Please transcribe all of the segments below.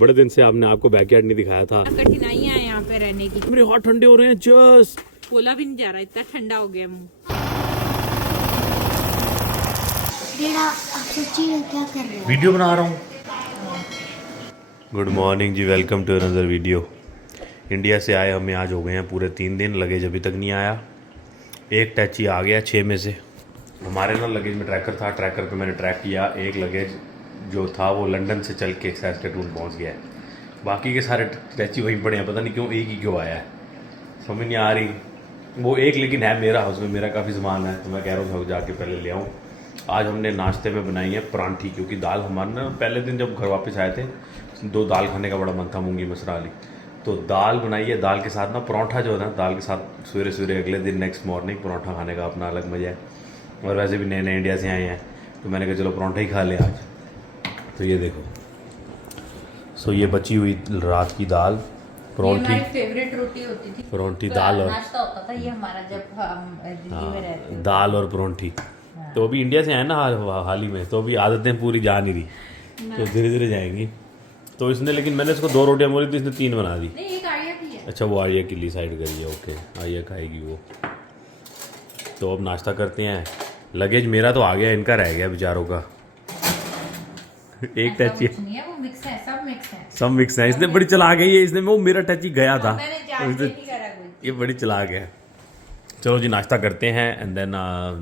बड़े दिन से आपने आपको बैकयार्ड नहीं दिखाया था। कठिनाइयां हैं यहाँ पे रहने की। मेरे हाथ ठंडे हो रहे हैं, जस्ट बोला भी नहीं जा रहा, इतना ठंडा हो गया मुंह। आप सोचिए क्या कर रहे हैं? वीडियो बना रहा हूँ। गुड मॉर्निंग जी, welcome to another video. India से आए हमें आज हो गए हैं पूरे 3 दिन, लगेज अभी तक नहीं आया। एक टैची आ गया 6 में से। हमारे ना लगेज में ट्रैकर था, ट्रैकर पे मैंने ट्रैक किया। एक लगेज जो था वो लंदन से चल के सैस्केटून पहुंच गया है। बाकी के सारे टैची वहीं पड़े हैं, पता नहीं क्यों एक ही क्यों आया है, समझ नहीं आ रही। वो एक लेकिन है मेरा, उसमें मेरा काफ़ी सामान है, तो मैं कह रहा हूँ जाके पहले ले आऊँ। आज हमने नाश्ते में बनाई है परांठी, क्योंकि दाल हमारे ना पहले दिन जब घर वापस आए थे 2 दाल खाने का बड़ा मन था, मूंगी मसरा वाली। तो दाल बनाई है, दाल के साथ ना परांठा जो है ना, दाल के साथ सवेरे सवेरे अगले दिन नेक्स्ट मॉर्निंग परांठा खाने का अपना अलग मज़ा है। और वैसे भी नए नए इंडिया से आए हैं तो मैंने कहा चलो परांठा ही खा लें आज। तो ये देखो, सो ये बची हुई रात की दाल परांठी, फेवरेट रोटी होती थी परांठी दाल और नाश्ता होता था ये हमारा जब हम दिल्ली में रहते थे। दाल और परांठी। तो अभी इंडिया से आए ना हाल ही में, तो अभी आदतें पूरी जा नहीं रही, तो धीरे धीरे जाएंगी। तो इसने, लेकिन मैंने इसको 2 रोटियां बोली थी, इसने 3 बना दी। नहीं, एक आर्या की है। अच्छा, वो आर्या के लिए साइड करिए, ओके, आर्या खाएगी वो। तो अब नाश्ता करते हैं। लगेज मेरा तो आ गया, इनका रह गया बेचारों का। एक टैची नहीं है, वो मिक्स है, सब मिक्स है। सब मिक्स है। इसने बड़ी चला गई है, इसने वो मेरा टैची गया था, मैंने जान के नहीं करा कोई। ये बड़ी चला गया। चलो जी, नाश्ता करते हैं एंड देन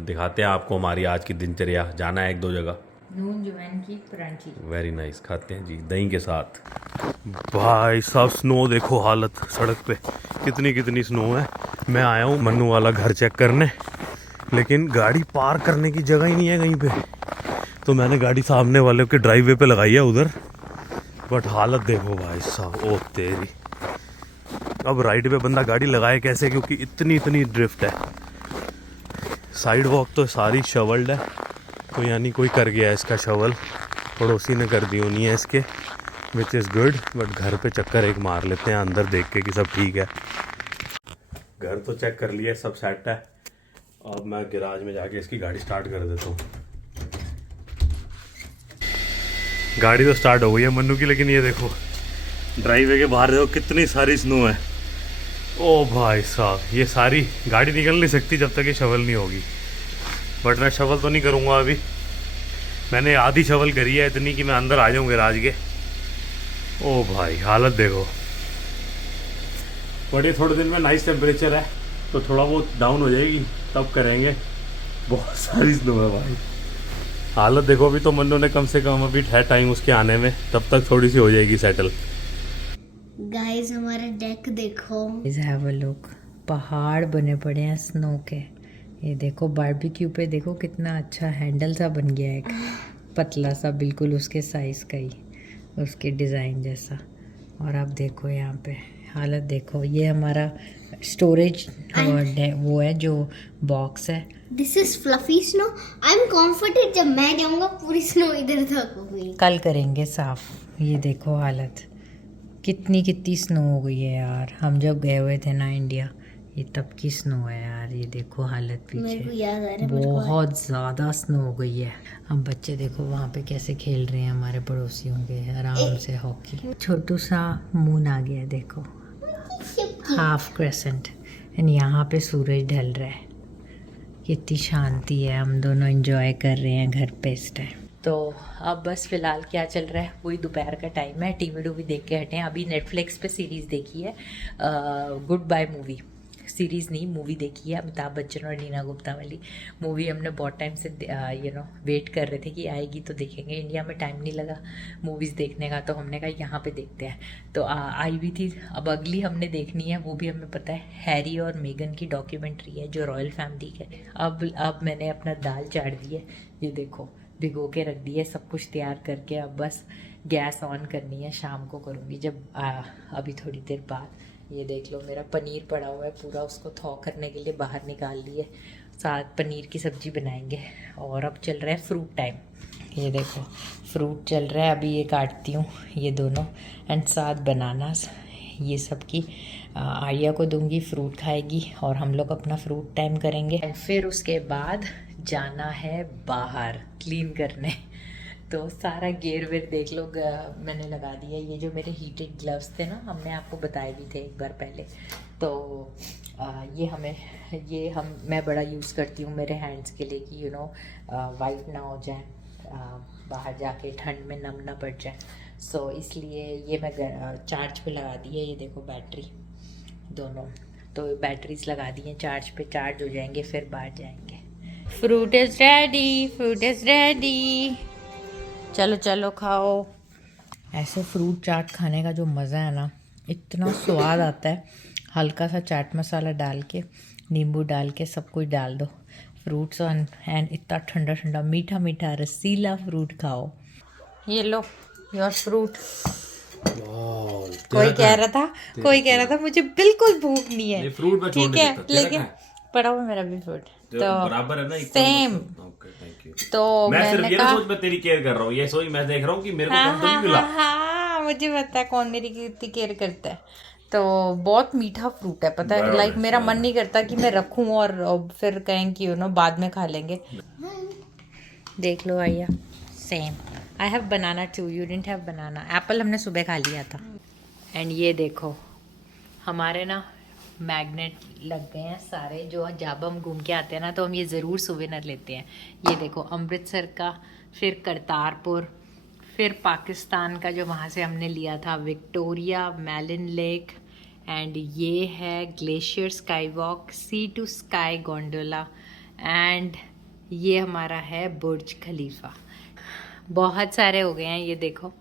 दिखाते हैं आपको हमारी आज की दिनचर्या। जाना है 1-2 जगह। नून जवैन की परांठी, वेरी नाइस, खाते हैं जी दही के साथ। भाई साहब, स्नो देखो, हालत सड़क पे कितनी कितनी स्नो है। मैं आया हूँ मन्नू वाला घर चेक करने, लेकिन गाड़ी पार्क करने की जगह ही नहीं है कहीं पे। तो मैंने गाड़ी सामने वाले के ड्राइववे पे लगाई है उधर, बट हालत देखो भाई साहब, ओ तेरी। अब राइड पे बंदा गाड़ी लगाए कैसे, क्योंकि इतनी इतनी ड्रिफ्ट है। साइड वॉक तो सारी शवल्ड है, तो यानी कोई कर गया इसका शवल, पड़ोसी ने कर दी होनी है इसके, विच इज़ गुड। बट घर पे चक्कर एक मार लेते हैं अंदर देख के कि सब ठीक है। घर तो चेक कर लिया, सब सेट है। अब मैं गैराज में जाके इसकी गाड़ी स्टार्ट कर देता हूँ। गाड़ी तो स्टार्ट हो गई है मन्नू की, लेकिन ये देखो ड्राइववे के बाहर देखो कितनी सारी स्नो है। ओ भाई साहब, ये सारी गाड़ी निकल नहीं सकती जब तक ये शवल नहीं होगी। बट मैं शवल तो नहीं करूँगा अभी, मैंने आधी शवल करी है, इतनी कि मैं अंदर आ जाऊँ गैराज के। ओ भाई हालत देखो। बड़े थोड़े दिन में नाइस टेम्परेचर है, तो थोड़ा बहुत डाउन हो जाएगी तब करेंगे। बहुत सारी स्नो है भाई, हालत देखो। अभी तो मन्नू ने कम से कम अभी है टाइम उसके आने में, तब तक थोड़ी सी हो जाएगी सेटल। गाइस हमारा डेक देखो, हैव अ लुक। पहाड़ बने पड़े हैं स्नो के। ये देखो बारबेक्यू पे देखो कितना अच्छा हैंडल सा बन गया है, एक पतला सा, बिल्कुल उसके साइज का ही, उसके डिज़ाइन जैसा। और आप देखो यहाँ पे हालत देखो, ये हमारा स्टोरेज वो है जो बॉक्स है। This is fluffy snow. I am confident जब मैं जाऊंगा पूरी स्नो इधर तक होगी। कल करेंगे साफ। ये देखो हालत, कितनी कितनी स्नो हो गई है यार। हम जब गए हुए थे ना इंडिया, ये तब की स्नो है यार। ये देखो हालत मेरे को पीछे, याद आ रहा है, बहुत ज़्यादा स्नो हो गई है। हम बच्चे देखो वहाँ पे कैसे खेल रहे हैं हमारे पड़ोसियों के, आराम से हॉकी। छोटू सा मून आ गया देखो, हाफ क्रेसेंट, एंड यहाँ पे सूरज ढल रहा है। कितनी शांति है, हम दोनों एंजॉय कर रहे हैं घर पे इस टाइम। तो अब बस फिलहाल क्या चल रहा है, वही दोपहर का टाइम है, टीवी भी देख के हटे हैं। अभी नेटफ्लिक्स पे सीरीज़ देखी है, गुड बाय मूवी। सीरीज़ नहीं, मूवी देखी है, अमिताभ बच्चन और नीना गुप्ता वाली मूवी। हमने बहुत टाइम से वेट कर रहे थे कि आएगी तो देखेंगे। इंडिया में टाइम नहीं लगा मूवीज़ देखने का, तो हमने कहा यहाँ पे देखते हैं। तो आई हुई थी। अब अगली हमने देखनी है, वो भी हमें पता है, हैरी और मेगन की डॉक्यूमेंट्री है, जो रॉयल फैमिली के। अब मैंने अपना दाल चाड़ दी है, ये देखो भिगो के रख दी है, सब कुछ तैयार करके। अब बस गैस ऑन करनी है, शाम को करूँगी जब अभी थोड़ी देर बाद। ये देख लो, मेरा पनीर पड़ा हुआ है पूरा, उसको थॉ करने के लिए बाहर निकाल लिए, साथ पनीर की सब्ज़ी बनाएंगे। और अब चल रहा है फ्रूट टाइम। ये देखो फ्रूट चल रहा है, अभी ये काटती हूँ ये दोनों, एंड साथ बनानास, ये सब की आर्या को दूंगी, फ्रूट खाएगी और हम लोग अपना फ्रूट टाइम करेंगे। एंड फिर उसके बाद जाना है बाहर क्लीन करने। तो सारा गेयर वेयर देख लो मैंने लगा दिया। ये जो मेरे हीटेड ग्लव्स थे ना, हमने आपको बताए भी थे एक बार पहले, तो मैं बड़ा यूज़ करती हूँ मेरे हैंड्स के लिए कि वाइट ना हो जाए, बाहर जाके ठंड में नम ना पड़ जाए। सो इसलिए ये मैं चार्ज पे लगा दी है। ये देखो बैटरी दोनों, तो बैटरीज लगा दी हैं चार्ज पे, चार्ज हो जाएंगे फिर बाहर जाएंगे। Fruit is ready, fruit is ready, चलो चलो खाओ। ऐसे फ्रूट चाट खाने का जो मज़ा है ना, इतना स्वाद आता है। हल्का सा चाट मसाला डाल के, नींबू डाल के, सब कुछ डाल दो, फ्रूट्स एंड इतना ठंडा ठंडा मीठा मीठा रसीला फ्रूट खाओ। ये लो योर फ्रूट। कोई कह रहा था मुझे बिल्कुल भूख नहीं है, ठीक है, लेकिन पड़ा हुआ मेरा भी फ्रूट तो बराबर है ना, सेम। तो मैं सिर्फ मैंने ये कहा सोच मैं तेरी केयर कर रहा हूँ, ये सोच मैं देख रहा हूँ कि मेरे को कम तो नहीं मिला। हाँ, मुझे पता है कौन मेरी कितनी केयर करता है। तो बहुत मीठा फ्रूट है, पता है, लाइक मेरा मन नहीं करता कि मैं रखूं और फिर कहें कि बाद में खा लेंगे। देख लो आया, same. I have banana too, you didn't have banana. Apple हमने सुबह खा लिया था। एंड ये देखो हमारे ना मैग्नेट लग गए हैं सारे, जो जब हम घूम के आते हैं ना तो हम ये ज़रूर सुवेनिर लेते हैं। ये देखो अमृतसर का, फिर करतारपुर, फिर पाकिस्तान का जो वहाँ से हमने लिया था, विक्टोरिया, मैलिन लेक, एंड ये है Glacier Skywalk, Sea to Sky Gondola, and ये हमारा है बुर्ज खलीफा। बहुत सारे हो गए हैं ये देखो,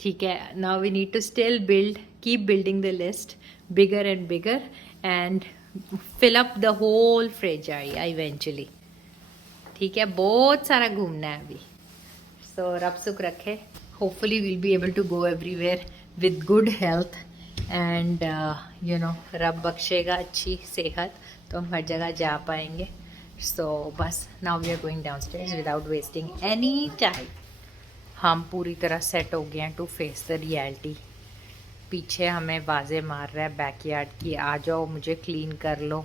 ठीक है। Now we need to still build, keep building the list bigger and bigger and fill up the whole fridge eventually, ठीक है। बहुत सारा घूमना है अभी। सो रब सुख रखे, hopefully we'll be able to go everywhere with good health and रब बख्शेगा अच्छी सेहत तो हम हर जगह जा पाएंगे। सो बस now we are going downstairs without wasting any time. हम पूरी तरह सेट हो गए हैं टू फेस द रियलिटी। पीछे हमें बाजें मार रहा है बैकयार्ड की, आ जाओ मुझे क्लीन कर लो।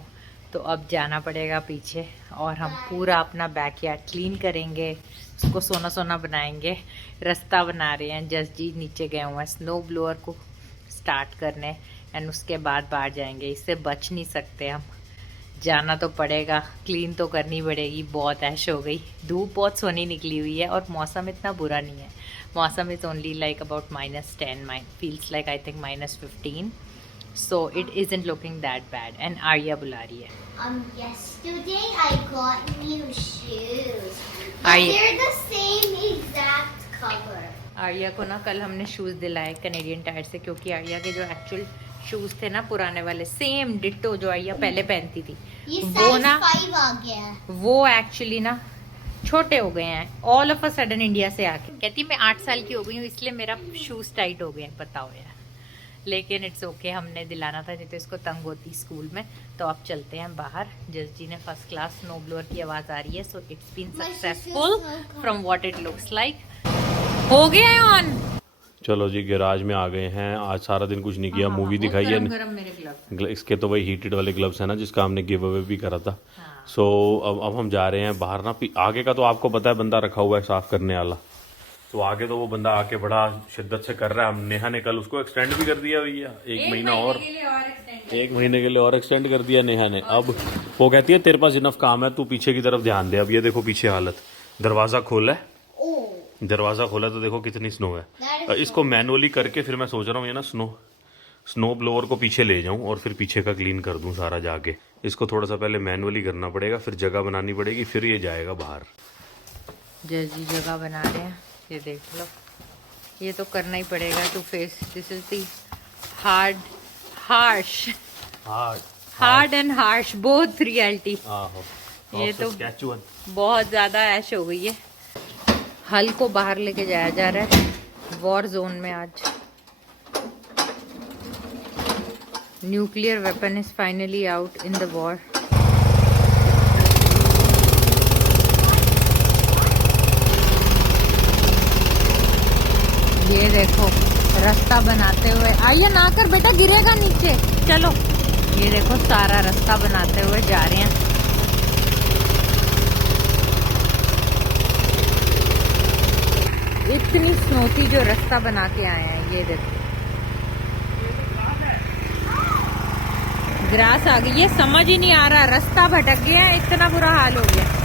तो अब जाना पड़ेगा पीछे और हम पूरा अपना बैकयार्ड क्लीन करेंगे, उसको सोना सोना बनाएंगे। रास्ता बना रहे हैं, जस्ट जी नीचे गए हुए हैं स्नो ब्लोअर को स्टार्ट करने, एंड उसके बाद बाहर जाएंगे। इससे बच नहीं सकते हम, जाना तो पड़ेगा, क्लीन तो करनी पड़ेगी। बहुत ऐश हो गई, धूप बहुत सोनी निकली हुई है और मौसम इतना बुरा नहीं है। मौसम is only like about -10, feels like I think -15, so it isn't looking that bad. And Arya बुला रही है। Yesterday I got new shoes. Arya- They're the same exact color. Arya को ना कल हमने शूज़ दिलाए कैनेडियन टायर से, क्योंकि आर्या के जो एक्चुअल शूज़ थे ना पुराने वाले, सेम डिट्टो जो आर्या पहले पहनती थी, ये वो size ना 5 आ गया है। वो एक्चुअली ना छोटे हो गए हैं all of a sudden India से आके। कहती मैं 8 साल की हो गई हूँ इसलिए मेरा शूज़ टाइट हो गया है, बताओ यार। लेकिन इट्स ओके, हमने दिलाना था, नहीं तो इसको तंग होती स्कूल में। तो अब चलते हैं बाहर। जस जी ने फर्स्ट क्लास स्नो ब्लोअर की आवाज़ आ रही है, so it's been successful from what it looks like. हो गया है ऑन। चलो जी गैराज में आ गए हैं। आज सारा दिन कुछ नहीं किया, मूवी दिखाई है। गरम मेरे ग्लव्स। इसके तो वही हीटेड वाले ग्लव्स हैं ना, जिसका हमने गिव अवे भी करा था। सो अब हम जा रहे हैं बाहर ना। आगे का तो आपको पता है बंदा रखा हुआ है साफ करने वाला, तो आगे तो वो बंदा आके बड़ा शिद्दत से कर रहा है। हम नेहा ने कल उसको एक्सटेंड भी कर दिया भैया, एक महीना और, 1 महीने के लिए और एक्सटेंड कर दिया नेहा ने। अब वो कहती है तेरे पास इनफ काम है, तू पीछे की तरफ ध्यान दे। अब ये देखो पीछे हालत, दरवाजा खोला है, दरवाजा खोला तो देखो कितनी स्नो है। इसको मैनुअली करके फिर मैं सोच रहा हूँ ये ना स्नो ब्लोअर को पीछे ले जाऊं और फिर पीछे का क्लीन कर दूं सारा जाके। इसको थोड़ा सा पहले मैनुअली करना पड़ेगा, फिर जगह बनानी पड़ेगी, फिर ये जाएगा बाहर। जल्दी जगह बना रहे हैं, ये देख लो। ये तो करना ही पड़ेगा to face, this is the hard and harsh both reality. ये तो बहुत ज्यादा ऐश हो गई है। हल को बाहर लेके जाया जा रहा है वॉर जोन में आज। Nuclear weapon is finally out in the war. ये देखो रास्ता बनाते हुए, आइए ना कर बेटा गिरेगा नीचे। चलो ये देखो सारा रास्ता बनाते हुए जा रहे हैं। इतनी स्नो थी जो रास्ता बना के आए हैं। ये देखो ग्रास आ गई है, समझ ही नहीं आ रहा, रास्ता भटक गया है, इतना बुरा हाल हो गया।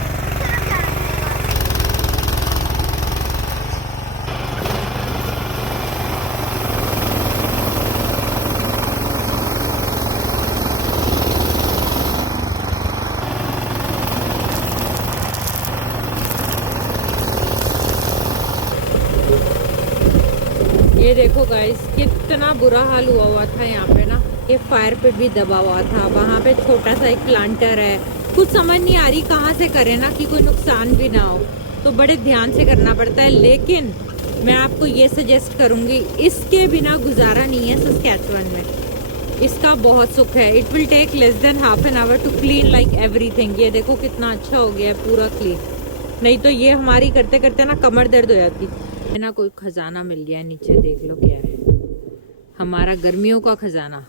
ये देखो गाइस कितना बुरा हाल हुआ था यहाँ पे ना। ये फायर पिट भी दबा हुआ था, वहाँ पे छोटा सा एक प्लांटर है। कुछ समझ नहीं आ रही कहाँ से करें ना कि कोई नुकसान भी ना हो, तो बड़े ध्यान से करना पड़ता है। लेकिन मैं आपको ये सजेस्ट करूँगी, इसके बिना गुजारा नहीं है सस्कैचुअन में। इसका बहुत सुख है। It will take less than half an hour to clean like everything. ये देखो कितना अच्छा हो गया है पूरा क्लीन, नहीं तो ये हमारी करते करते ना कमर दर्द हो जाती। ना कोई खजाना मिल गया है नीचे, देख लो क्या है, हमारा गर्मियों का खजाना।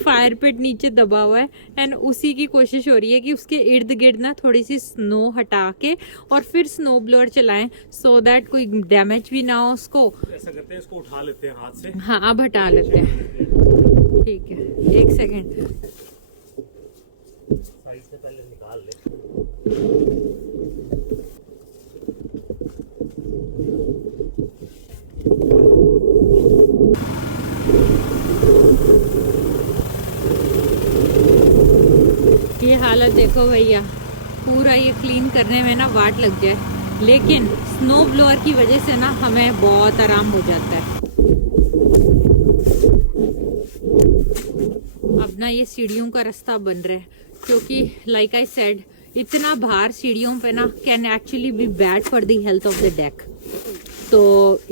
फायर पिट नीचे दबा हुआ है एंड उसी की कोशिश हो रही है कि उसके इर्द गिर्द ना थोड़ी सी स्नो हटा के और फिर स्नो ब्लोअर चलाएं, सो दैट कोई डैमेज भी ना हो उसको। ऐसा करते हैं, इसको उठा लेते हैं हाथ से। हाँ अब हटा लेते हैं, ठीक है, एक सेकेंड। साइड से पहले निकाल ले। ये हालत देखो भैया, पूरा ये क्लीन करने में ना वाट लग जाए, लेकिन स्नो ब्लोअर की वजह से ना हमें बहुत आराम हो जाता है। अब ना ये सीढ़ियों का रास्ता बन रहा है, क्योंकि लाइक आई सेड, इतना भार सीढ़ियों पे ना can actually be bad for the health of the deck. तो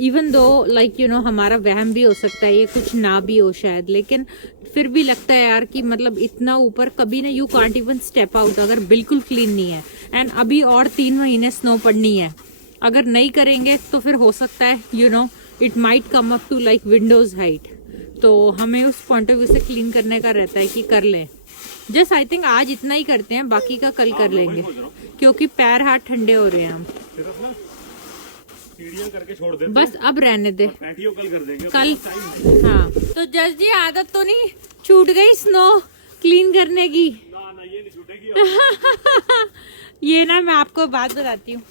even though like you know हमारा वहम भी हो सकता है, ये कुछ ना भी हो शायद, लेकिन फिर भी लगता है यार कि मतलब इतना ऊपर कभी ना you can't even step out अगर बिल्कुल क्लीन नहीं है। एंड अभी और 3 महीने स्नो पड़नी है, अगर नहीं करेंगे तो फिर हो सकता है you know it might come up to like windows height. तो हमें उस पॉइंट ऑफ व्यू से क्लीन करने का रहता है कि कर लें। जस्ट आई थिंक आज इतना ही करते हैं, बाकी का कल कर लेंगे, क्योंकि पैर हाथ ठंडे हो रहे हैं हम। सीढ़ियां करके छोड़ देते, बस अब रहने दे, पैटियो कल कर देंगे कल। हाँ तो जज जी आदत तो नहीं छूट गई स्नो क्लीन करने की? ना ये नहीं छूटेगी। ये ना मैं आपको बात बताती हूँ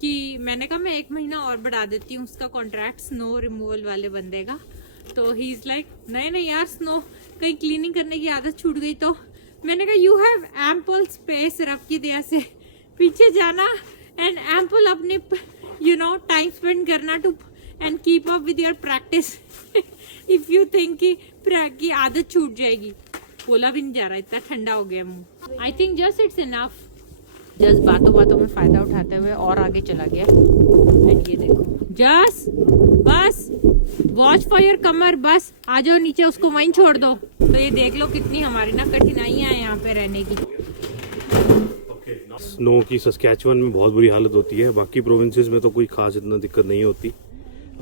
कि मैंने कहा मैं 1 महीना और बढ़ा देती हूँ उसका कॉन्ट्रैक्ट स्नो रिमूवल वाले बंदे का। तो ही इज लाइक नहीं यार, स्नो कहीं क्लीनिंग करने की आदत छूट गई तो। मैंने कहा यू हैव एम्पल स्पेस, रब की दया से पीछे जाना एंड एम्पल अपने यू नो टाइम स्पेंड करना to and keep up with your practice. If you think की आदत छूट जाएगी, बोला भी नहीं जा रहा, इतना ठंडा हो गया मुंह। I think just it's enough. Just बातों बातों में फायदा उठाते हुए और आगे चला गया। एंड ये देखो जस्ट बस वॉच फॉर योर कमर, बस आ जाओ नीचे, उसको वहीं छोड़ दो। तो ये देख लो कितनी हमारी ना कठिनाइयां हैं यहाँ पे रहने की। स्नो की सस्कैचुअन में बहुत बुरी हालत होती है, बाकी प्रोविंसेस में तो कोई खास इतना दिक्कत नहीं होती।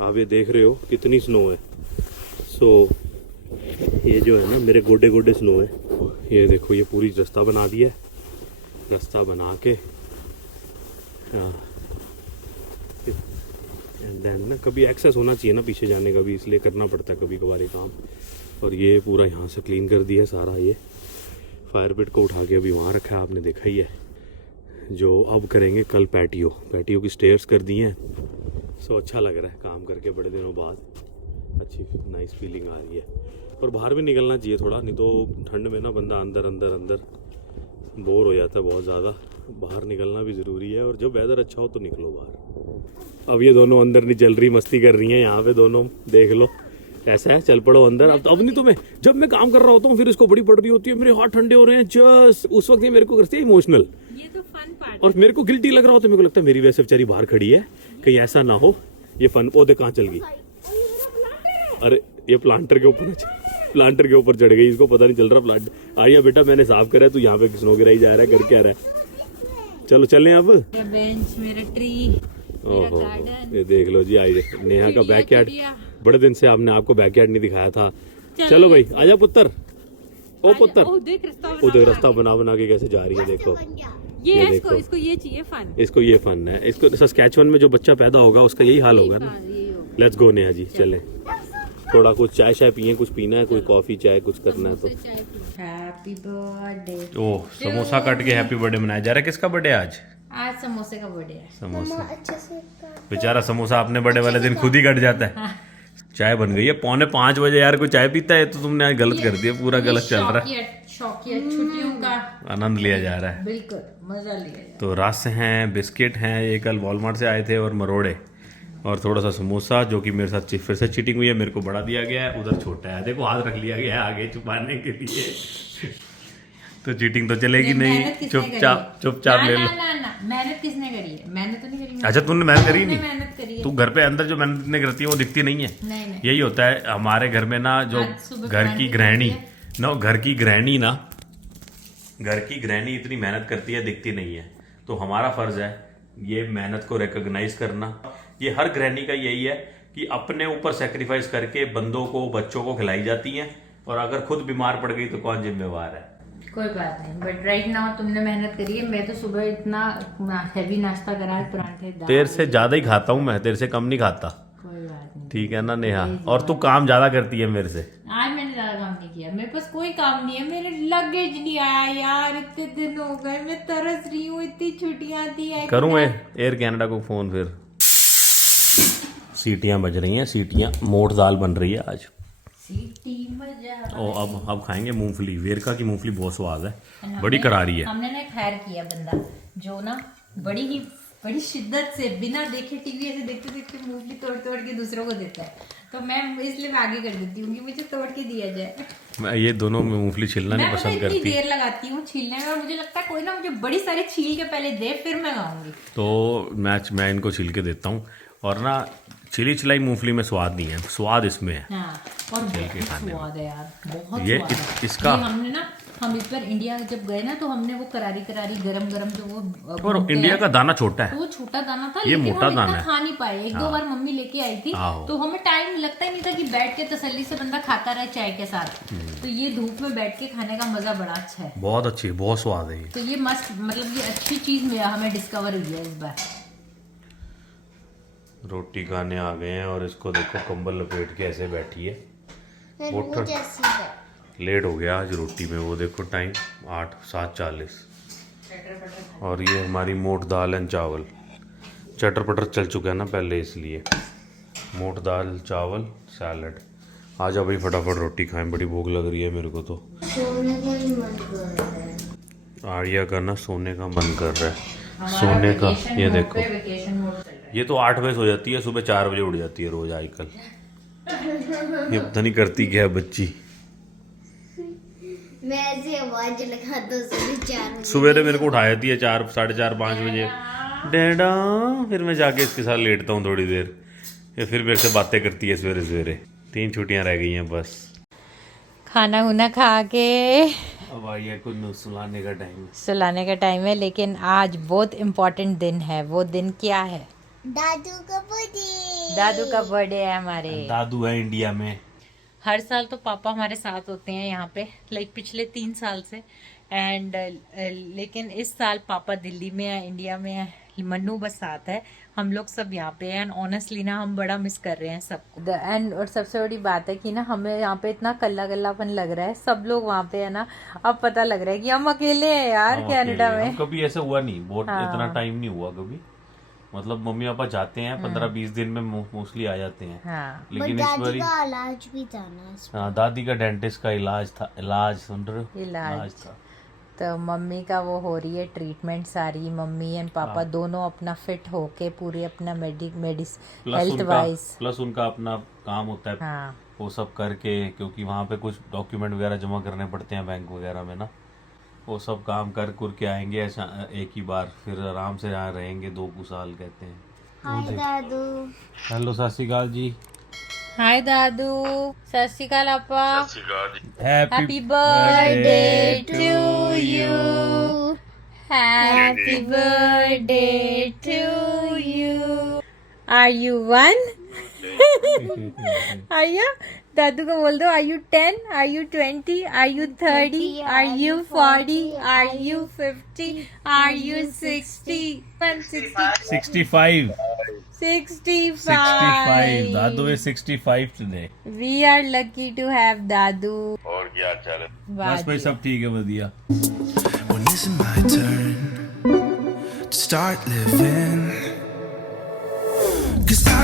आप ये देख रहे हो कितनी स्नो है। सो ये जो है ना मेरे गोडे गोडे स्नो है। ये देखो ये पूरी रास्ता बना दिया है, रास्ता बना के एंड देन ना कभी एक्सेस होना चाहिए ना पीछे जाने का भी, इसलिए करना पड़ता है कभी कभार काम। और ये पूरा यहाँ से क्लीन कर दिया सारा। ये फायर पिट को उठा के अभी वहाँ रखा है, आपने देखा ही है। जो अब करेंगे कल पैटियो की स्टेयर्स कर दी हैं। सो अच्छा लग रहा है काम करके बड़े दिनों बाद, अच्छी नाइस फीलिंग आ रही है। और बाहर भी निकलना चाहिए थोड़ा, नहीं तो ठंड में ना बंदा अंदर अंदर अंदर बोर हो जाता है बहुत ज़्यादा। बाहर निकलना भी ज़रूरी है, और जब वेदर अच्छा हो तो निकलो बाहर। अब ये दोनों अंदर नहीं चल रही, मस्ती कर रही हैं यहाँ पे दोनों, देख लो ऐसा है। चल पड़ो अंदर। अब नहीं तुम्हें, जब मैं काम कर रहा होता हूँ फिर इसको बड़ी पड़ रही होती है, मेरे हाथ ठंडे हो रहे हैं जस्ट उस वक्त ये मेरे को करती है इमोशनल। ये तो फन पार्ट। और मेरे को गिल्टी लग रहा होता है, मेरे को लगता है मेरी वजह से बेचारी बाहर खड़ी है, कहीं ऐसा ना हो ये फन। ओ देख कहाँ चल गई, अरे ये प्लांटर के ऊपर चढ़ गई, इसको पता नहीं चल रहा प्लांट। आर्या बेटा मैंने साफ करा है, तू यहाँ पे स्नो गिराई जा रहा है, कर क्या रहा है। चलो चलें अब। मेरा बेंच, मेरा ट्री, मेरा गार्डन। ये देख लो जी, आई नेहा का बैकयार्ड। बड़े दिन से आपने आपको बैकयार्ड नहीं दिखाया था। चलो भाई आजा पुत्र, ओ पुत्र। ओ देख रास्ता रास्ता बना के कैसे जा रही है देखो। ये ये है इसको देखो। इसको ये चाहिए फन। इसको ये फन है, इसको सस्कैचुअन में जो बच्चा पैदा होगा उसका यही हाल होगा ना। लेट्स गो नेहा जी, चले थोड़ा कुछ चाय शाय पिए, कुछ पीना है, कोई कॉफी चाय कुछ करना है तो। Happy birthday. ओह समोसा काट के हैप्पी बर्थडे मनाया जा रहा है। किसका बर्थडे आज? आज समोसे का बर्थडे है। समोसा। अच्छे से काट। बेचारा समोसा अपने बर्थडे वाले दिन खुद ही कट जाता है। चाय बन गई है 4:45 बजे। यार कोई चाय पीता है तो तुमने आज गलत कर दिया, पूरा गलत चल रहा है। शौकिया छुट्टियों का आनंद लिया जा रहा है। बिल्कुल मजा लिया जाए। तो रस हैं, बिस्किट हैं, ये कल वॉलमार्ट से आए थे, और मरोड़े और थोड़ा सा समोसा, जो कि मेरे साथ फिर से चीटिंग हुई है। मेरे को बड़ा दिया गया है, उधर छोटा है। देखो हाथ रख लिया गया है आगे छुपाने के लिए। तो चीटिंग तो चलेगी नहीं, चुपचाप ले लो। मेहनत किसने करी है? मैंने तो नहीं करी। अच्छा तूने मेहनत करी नहीं? मेहनत करी है। तू घर पे अंदर जो मेहनत नहीं करती है वो दिखती नहीं है। नहीं। यही होता है हमारे घर में ना, जो आज सुबह घर की परांठे गृहिणी खाई ना, घर की गृहिणी इतनी मेहनत करती है, दिखती नहीं है। तो हमारा फर्ज है ये मेहनत को रिकॉग्नाइज करना। ये हर गृहिणी का यही है कि अपने ऊपर सेक्रीफाइस करके बंदों को, बच्चों को खिलाई जाती हैं, और अगर खुद बीमार पड़ गई तो कौन जिम्मेवार है? कोई बात नहीं, बट राइट नाउ तुमने मेहनत करी है। मैं तो सुबह इतना हैवी नाश्ता करा है, परांठे दाल। तेरे से ज्यादा ही खाता हूँ मैं, तेरे से कम नहीं खाता। कोई बात नहीं। ठीक है ना नेहा? और तू काम ज्यादा करती है मेरे से। आज मैंने ज्यादा काम नहीं किया, मेरे पास कोई काम नहीं है। मेरे लगेज नहीं आया यार, इतने दिन हो गए, मैं तरस रही हूँ। इतनी छुट्टियां थी। करूँ एयर कनाडा को फोन फिर? सीटियां बज रही हैं, सीटियां। मोट दाल बन रही है आज। सीटी मजा। और अब खाएंगे मूंगफली। वेरका की मूंगफली बहुत स्वाद है, बड़ी करारी है। हमने ना एक हायर किया बंदा जो ना बड़ी शिद्दत से बिना देखे टीवी ऐसे देखते देखते मूंगफली तोड़ के दूसरों को देता है। तो मैं इसलिए आगे कर देती हूँ कि मुझे तोड़ के दिया जाए। मैं ये दोनों में मूंगफली छिलना नहीं मैं पसंद इतनी करती। देर लगाती हूँ छीलने में, और मुझे लगता है कोई ना मुझे बड़ी सारी छील के पहले दे, फिर मैं खाऊंगी। तो मैं इनको छिल के देता हूँ। और ना छिली छिलाई मूंगफली में स्वाद नहीं है, स्वाद इसमें है। हाँ, और बहुत स्वाद है यार, बहुत ये स्वाद है। इसका ये हमने ना, हम इस बार इंडिया जब गए ना, तो हमने वो करारी गरम जो वो और इंडिया का दाना छोटा तो है, वो छोटा दाना था, ये लेकिन मोटा हम दाना इतना है। खा नहीं पाए। एक दो बार मम्मी लेके आई थी, तो हमें टाइम लगता ही नहीं था कि बैठ के तसल्ली से बंदा खाता रहे चाय के साथ। तो ये धूप में बैठ के खाने का मजा बड़ा अच्छा है। बहुत अच्छी, बहुत स्वाद है ये। तो ये मस्त, मतलब ये अच्छी चीज हमें डिस्कवर हुई है इस बार। रोटी खाने आ गए हैं, और इसको देखो कंबल लपेट के ऐसे बैठी है। वो जैसी है। लेट हो गया आज रोटी में, वो देखो टाइम 7:40। और ये हमारी मोट दाल एंड चावल। चटर पटर चल चुका है ना पहले, इसलिए मोट दाल चावल सैलड। आ जाओ भाई फटाफट रोटी खाएं, बड़ी भूख लग रही है मेरे को। तो सोने का ही मन कर रहा है। आर्या का ना सोने का मन कर रहा है, सोने का। ये देखो, ये तो 8 बजे सो जाती है, सुबह 4 बजे उठ जाती है रोज आजकल। ये पता नहीं करती क्या है बच्ची। मैं ऐसे आवाज लगाता हूँ सुबह 4 बजे। सवेरे मेरे को उठा जाती है 4, 4:30, 5 बजे। डैडा, फिर मैं जाके इसके साथ लेटता हूँ थोड़ी देर, या फिर मेरे से बातें करती है सवेरे सवेरे। 3 छुट्टियां रह गई हैं बस। खाना खुना खा के अब आइए कुछ सुलाने का टाइम। सुलाने का टाइम है, लेकिन आज बहुत इम्पोर्टेंट दिन है। वो दिन क्या है? दादू का बर्थडे। दादू का बर्थडे है हमारे। दादू है इंडिया में। हर साल तो पापा हमारे साथ होते हैं यहाँ पे, लाइक पिछले 3 साल से। एंड लेकिन इस साल पापा दिल्ली में है, इंडिया में है, मन्नू बस साथ है। हम लोग सब यहाँ पे हैं, एंड ऑनेस्टली ना हम बड़ा मिस कर रहे हैं सबको। एंड और सबसे बड़ी बात है कि ना हमें यहाँ पे इतना कल्लापन लग रहा है। सब लोग वहाँ पे है ना, अब पता लग रहा है कि हम अकेले हैं यार कनाडा में। कभी ऐसा हुआ नहीं, बहुत इतना टाइम नहीं हुआ कभी। मतलब मम्मी पापा जाते हैं 15-20 दिन में मोस्टली आ जाते हैं। हाँ। लेकिन इस दादी बारी का इलाज भी था ना। हाँ, दादी का डेंटिस्ट का इलाज था। इलाज सुन रहे हो? इलाज था। तो मम्मी का वो हो रही है ट्रीटमेंट सारी। मम्मी एंड पापा दोनों अपना फिट होके पूरे अपना हेल्थ वाइज, प्लस उनका अपना काम होता है। हाँ। वो सब करके, क्योंकि वहाँ पे कुछ डॉक्यूमेंट वगैरह जमा करने पड़ते हैं बैंक वगैरह में ना, वो सब काम कर के आएंगे ऐसा एक ही बार, फिर आराम से यहाँ रहेंगे 2 साल कहते हैं। हाय दादू। हेलो सत श्री अकाल जी। हाय दादू, सत श्री अकाल आपा। Happy birthday to you, happy birthday to you. Are you 1? आया दादू को बोल दो are you 10 are you 20 are you 30 are you 40 are you 50 are you 60 65 65 दादू is 65 today. we are lucky to have दादू और क्या चल बस भाई सब ठीक है बढ़िया When it's my turn to start living, 'cause I